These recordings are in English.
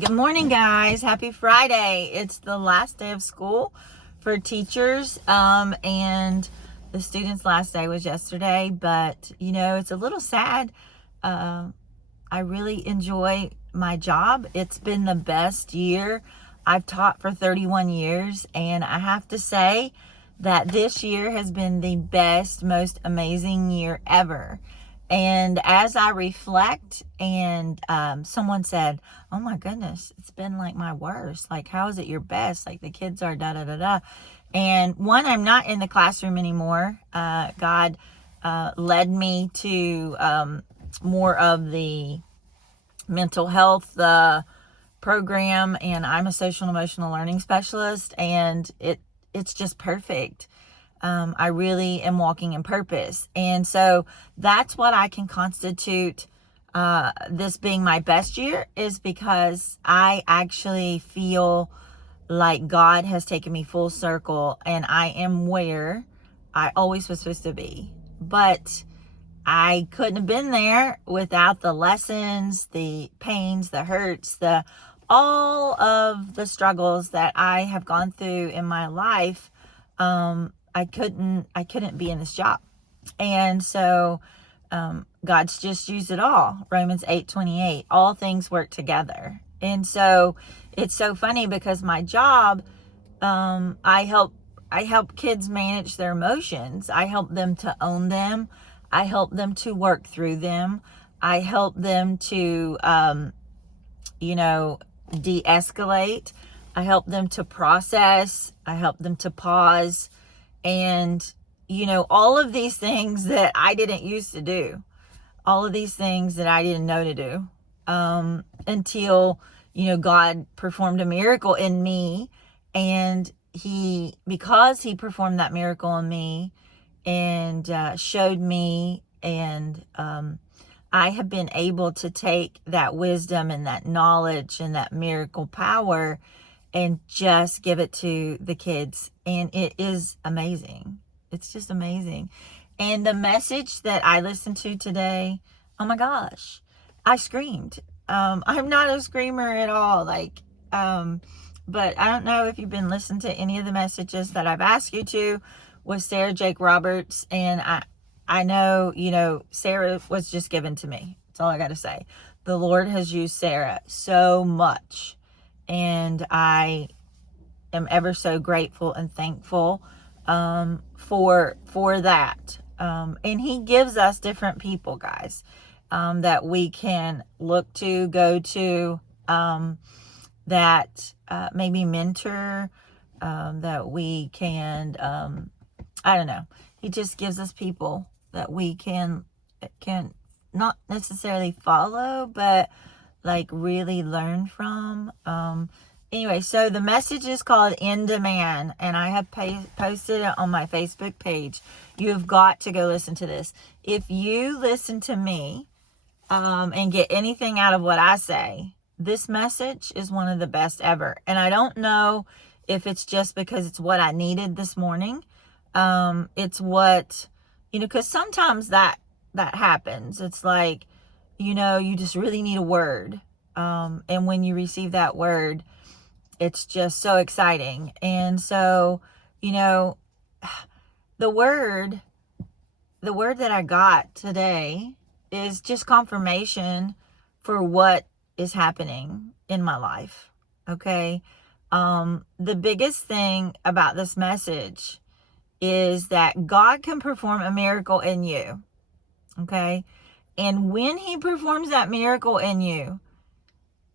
Good morning, guys. Happy Friday. It's the last day of school for teachers, and the students' last day was yesterday. But, it's a little sad. Uh, I really enjoy my job. It's been the best year. I've taught for 31 years, and I have to say that this year has been the best, most amazing year ever. And as I reflect, and someone said, "Oh my goodness, it's been like my worst. Like, how is it your best? Like, the kids are da da da da." And one, I'm not in the classroom anymore. God led me to more of the mental health program, and I'm a social and emotional learning specialist, and it's just perfect. I really am walking in purpose. And so that's what I can constitute this being my best year, is because I actually feel like God has taken me full circle and I am where I always was supposed to be. But I couldn't have been there without the lessons, the pains, the hurts, the all of the struggles that I have gone through in my life. I couldn't be in this job. And so God's just used it all. Romans 8:28, all things work together. And so it's so funny because my job, I help kids manage their emotions. I help them to own them. I help them to work through them. I help them to de-escalate. I help them to process. I help them to pause. And all of these things that I didn't used to do, all of these things that I didn't know to do, until God performed a miracle in me. And because he performed that miracle in me and showed me, and I have been able to take that wisdom and that knowledge and that miracle power and just give it to the kids. And it is amazing. It's just amazing. And the message that I listened to today, oh my gosh, I screamed. I'm not a screamer at all. But I don't know if you've been listening to any of the messages that I've asked you to with Sarah Jake Roberts. And I know, Sarah was just given to me. That's all I got to say. The Lord has used Sarah so much. And I am ever so grateful and thankful for that. And he gives us different people, guys, that we can look to, go to, that maybe mentor, that we can, I don't know. He just gives us people that we can not necessarily follow, but like really learn from. Anyway, so the message is called In Demand, and I have posted it on my Facebook page. You have got to go listen to this. If you listen to me and get anything out of what I say, this message is one of the best ever. And I don't know if it's just because it's what I needed this morning. It's what, because sometimes that happens. It's like, you just really need a word. And when you receive that word, it's just so exciting. And so, the word that I got today is just confirmation for what is happening in my life. Okay. The biggest thing about this message is that God can perform a miracle in you. Okay. And when he performs that miracle in you,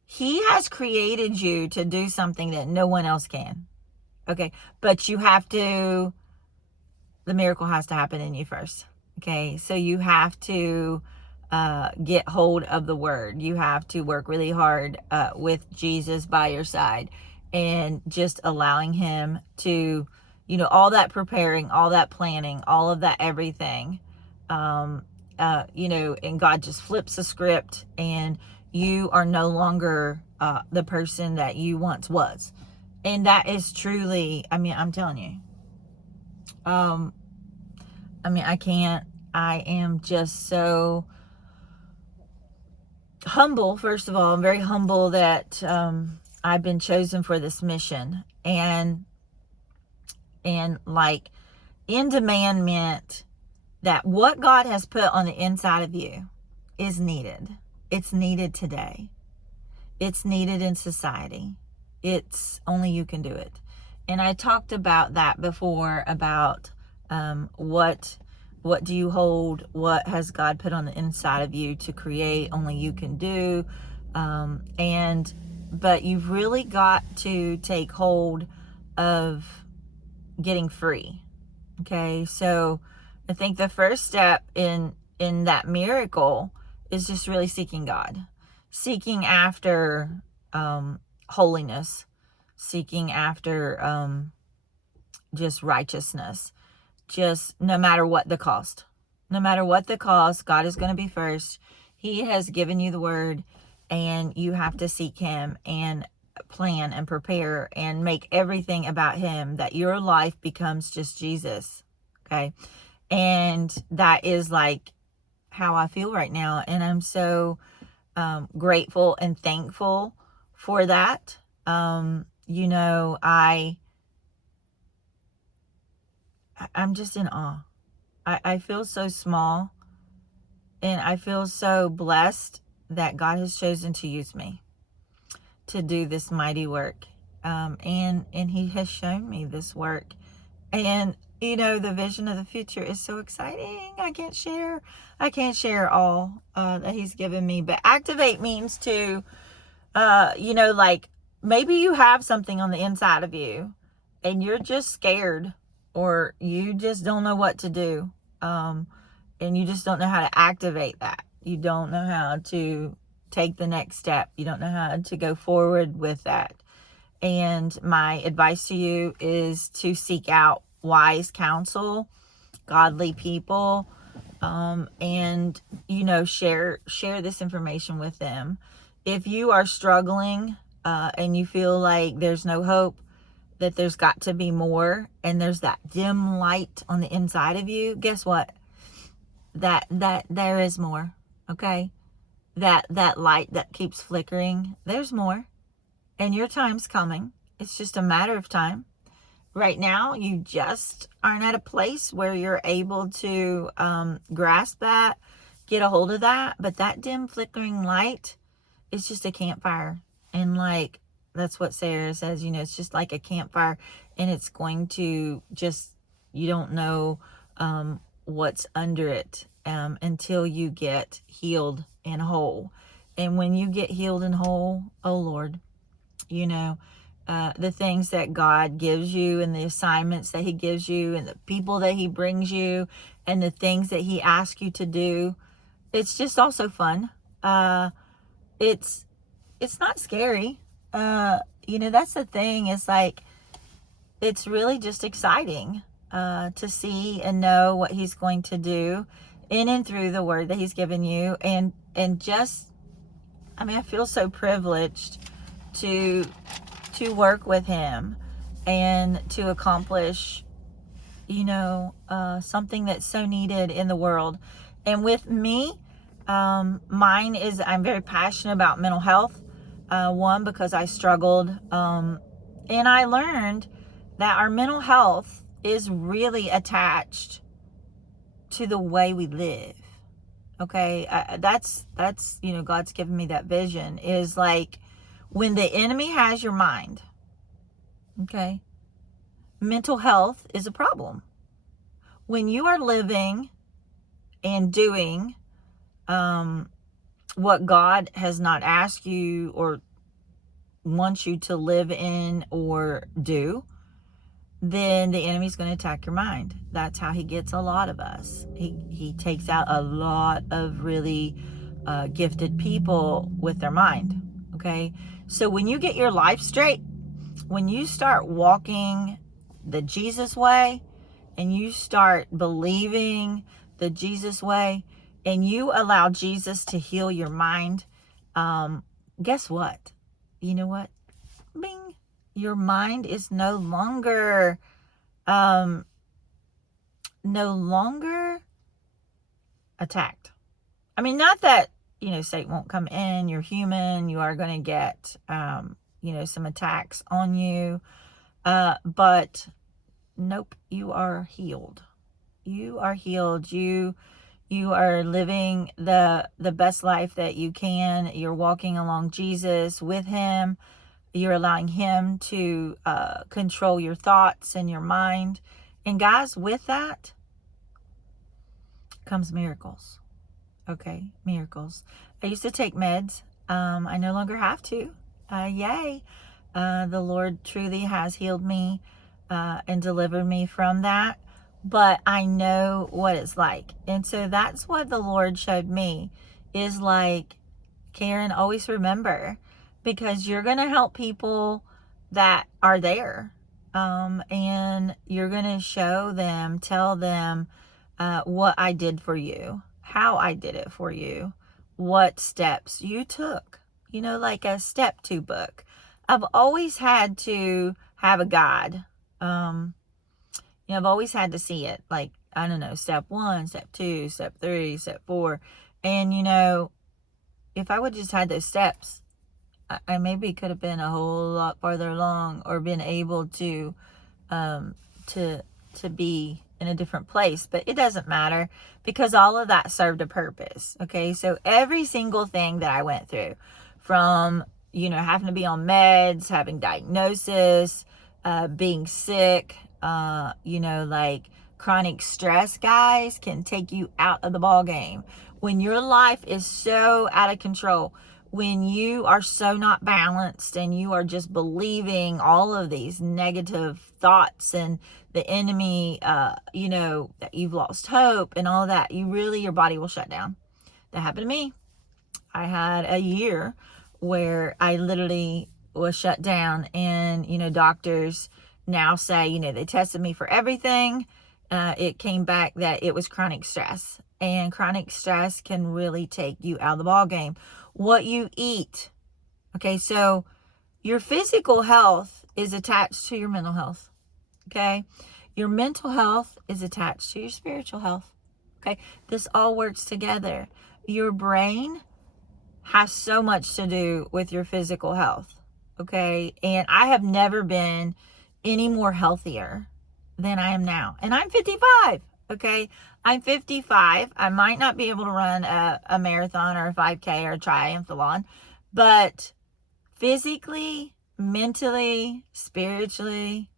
he has created you to do something that no one else can. Okay. But the miracle has to happen in you first. Okay. So you have to get hold of the word. You have to work really hard with Jesus by your side, and just allowing him to, all that preparing, all that planning, all of that everything. And God just flips the script, and you are no longer the person that you once was. And that is truly, I'm telling you, I am just so humble. First of all, I'm very humble that I've been chosen for this mission. And like, in demand meant that what God has put on the inside of you is needed. It's needed today. It's needed in society. It's only you can do it. And I talked about that before, about what do you hold? What has God put on the inside of you to create? Only you can do. But you've really got to take hold of getting free. Okay, so I think the first step in that miracle is just really seeking God, seeking after holiness, seeking after just righteousness, just no matter what the cost. No matter what the cost, God is going to be first. He has given you the word, and you have to seek him and plan and prepare and make everything about him, that your life becomes just Jesus. Okay. And that is like how I feel right now. And I'm so grateful and thankful for that. You know, I'm just in awe. I feel so small, and I feel so blessed that God has chosen to use me to do this mighty work. And he has shown me this work. And you know, the vision of the future is so exciting. I can't share all that he's given me. But activate means to you know, like, maybe you have something on the inside of you and you're just scared, or you just don't know what to do. And you just don't know how to activate that. You don't know how to take the next step. You don't know how to go forward with that. And my advice to you is to seek out wise counsel, godly people, and, you know, share this information with them. If you are struggling and you feel like there's no hope, that there's got to be more, and there's that dim light on the inside of you, guess what? That there is more. Okay? That light that keeps flickering, there's more. And your time's coming. It's just a matter of time. Right now, you just aren't at a place where you're able to grasp that, get a hold of that. But that dim flickering light is just a campfire. And like, that's what Sarah says, you know, it's just like a campfire, and it's going to just, you don't know what's under it until you get healed and whole. And when you get healed and whole, oh Lord, you know, the things that God gives you, and the assignments that he gives you, and the people that he brings you, and the things that he asks you to do, it's just also fun. It's not scary. You know, that's the thing. It's like, it's really just exciting to see and know what he's going to do in and through the word that he's given you. And just, I mean, I feel so privileged to work with him and to accomplish, you know, something that's so needed in the world. And with me, mine is, I'm very passionate about mental health. One, because I struggled, and I learned that our mental health is really attached to the way we live. Okay, that's you know, God's given me that vision, is like, when the enemy has your mind, okay, mental health is a problem. When you are living and doing what God has not asked you or wants you to live in or do, then the enemy's going to attack your mind. That's how he gets a lot of us. He takes out a lot of really gifted people with their mind. Okay, so when you get your life straight, when you start walking the Jesus way, and you start believing the Jesus way, and you allow Jesus to heal your mind, guess what? You know what? Bing! Your mind is no longer attacked. I mean, not that Satan won't come in. You're human. You are going to get, some attacks on you. But nope, you are healed. You are healed. You are living the best life that you can. You're walking along Jesus with him. You're allowing him to control your thoughts and your mind. And guys, with that comes miracles. Okay, miracles. I used to take meds. I no longer have to. Yay. The Lord truly has healed me and delivered me from that. But I know what it's like. And so that's what the Lord showed me is like, Karen, always remember, because you're going to help people that are there. And you're going to show them, tell them what I did for you, how I did it for you, what steps you took, like a step to book. I've always had to have a guide. I've always had to see it. Like, I don't know, step 1, step 2, step 3, step 4. And, if I would just had those steps, I maybe could have been a whole lot farther along or been able to be in a different place. But it doesn't matter because all of that served a purpose. Okay. So every single thing that I went through, from, having to be on meds, having diagnosis, being sick, like chronic stress, guys, can take you out of the ball game. When your life is so out of control, when you are so not balanced and you are just believing all of these negative thoughts and the enemy, that you've lost hope and all that, your body will shut down. That happened to me. I had a year where I literally was shut down, and, doctors now say, they tested me for everything. It came back that it was chronic stress, and chronic stress can really take you out of the ball game. What you eat. Okay, so your physical health is attached to your mental health. Okay, your mental health is attached to your spiritual health. Okay, this all works together. Your brain has so much to do with your physical health. Okay, and I have never been any more healthier than I am now. And I'm 55. Okay, I'm 55. I might not be able to run a marathon or a 5K or a triathlon, but physically, mentally, spiritually,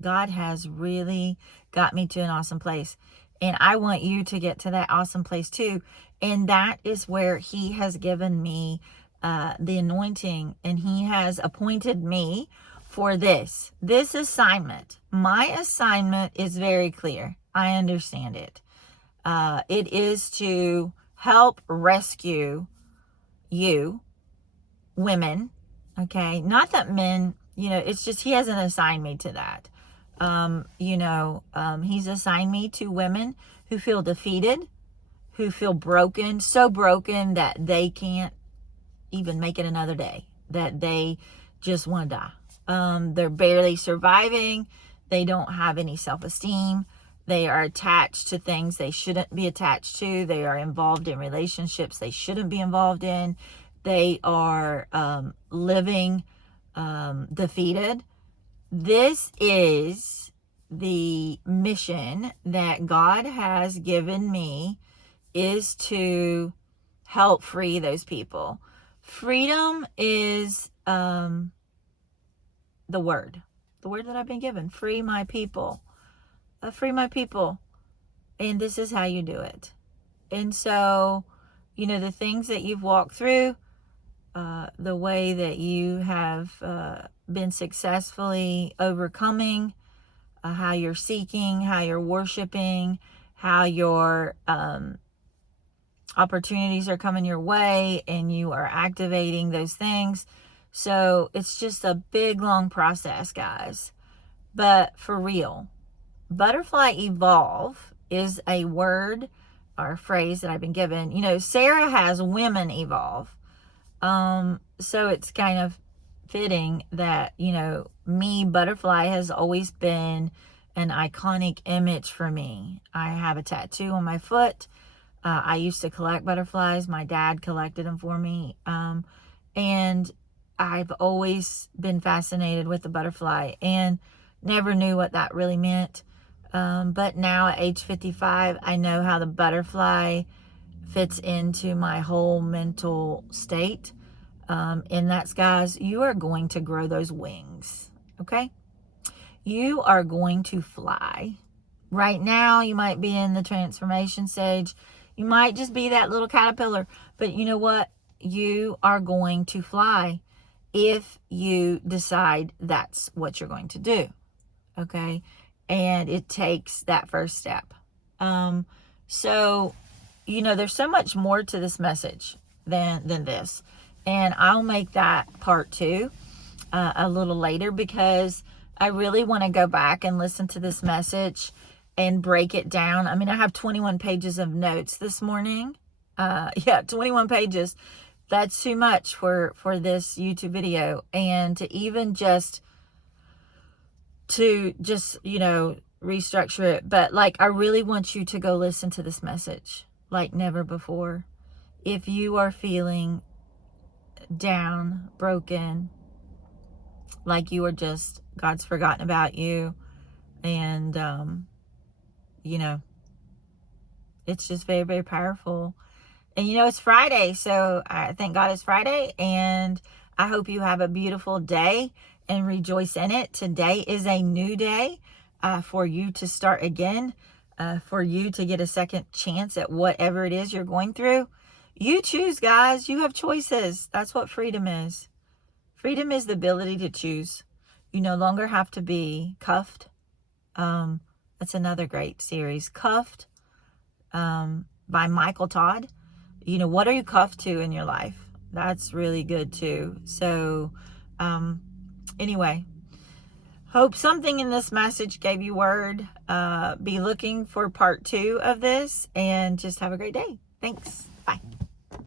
God has really got me to an awesome place. And I want you to get to that awesome place too. And that is where he has given me the anointing, and he has appointed me for this assignment. My assignment is very clear. I understand it. It is to help rescue you, women. Okay. Not that men, it's just, he hasn't assigned me to that. He's assigned me to women who feel defeated, who feel broken, so broken that they can't even make it another day, that they just want to die. They're barely surviving. They don't have any self-esteem. They are attached to things they shouldn't be attached to. They are involved in relationships they shouldn't be involved in. They are living defeated. This is the mission that God has given me, is to help free those people. Freedom is the word that I've been given. Free my people. Free my people. And this is how you do it. And so, the things that you've walked through, the way that you have been successfully overcoming, how you're seeking, how you're worshiping, how your opportunities are coming your way, and you are activating those things. So it's just a big, long process, guys. But for real, butterfly evolve is a word or a phrase that I've been given. Sarah has women evolve. So it's kind of fitting that, me, butterfly, has always been an iconic image for me. I have a tattoo on my foot. I used to collect butterflies. My dad collected them for me. And I've always been fascinated with the butterfly and never knew what that really meant. But now at age 55, I know how the butterfly fits into my whole mental state. In that, guys, you are going to grow those wings, okay? You are going to fly. Right now, you might be in the transformation stage. You might just be that little caterpillar. But you know what? You are going to fly if you decide that's what you're going to do, okay? And it takes that first step. So, you know, there's so much more to this message than this. And I'll make that part 2 a little later, because I really want to go back and listen to this message and break it down. I mean, I have 21 pages of notes this morning. 21 pages. That's too much for this YouTube video. And to even just, you know, restructure it. But like, I really want you to go listen to this message like never before. If you are feeling down, broken, like you are just, God's forgotten about you, and you know, it's just very, very powerful. And you know, it's Friday, so I thank God it's Friday, and I hope you have a beautiful day and rejoice in it. Today is a new day for you to start again, for you to get a second chance at whatever it is you're going through. You choose, guys. You have choices. That's what freedom is. Freedom is the ability to choose. You no longer have to be cuffed. That's another great series, Cuffed, by Michael Todd. You know, what are you cuffed to in your life? That's really good too. So, anyway, hope something in this message gave you word. Be looking for part 2 of this, and just have a great day. Thanks. Bye.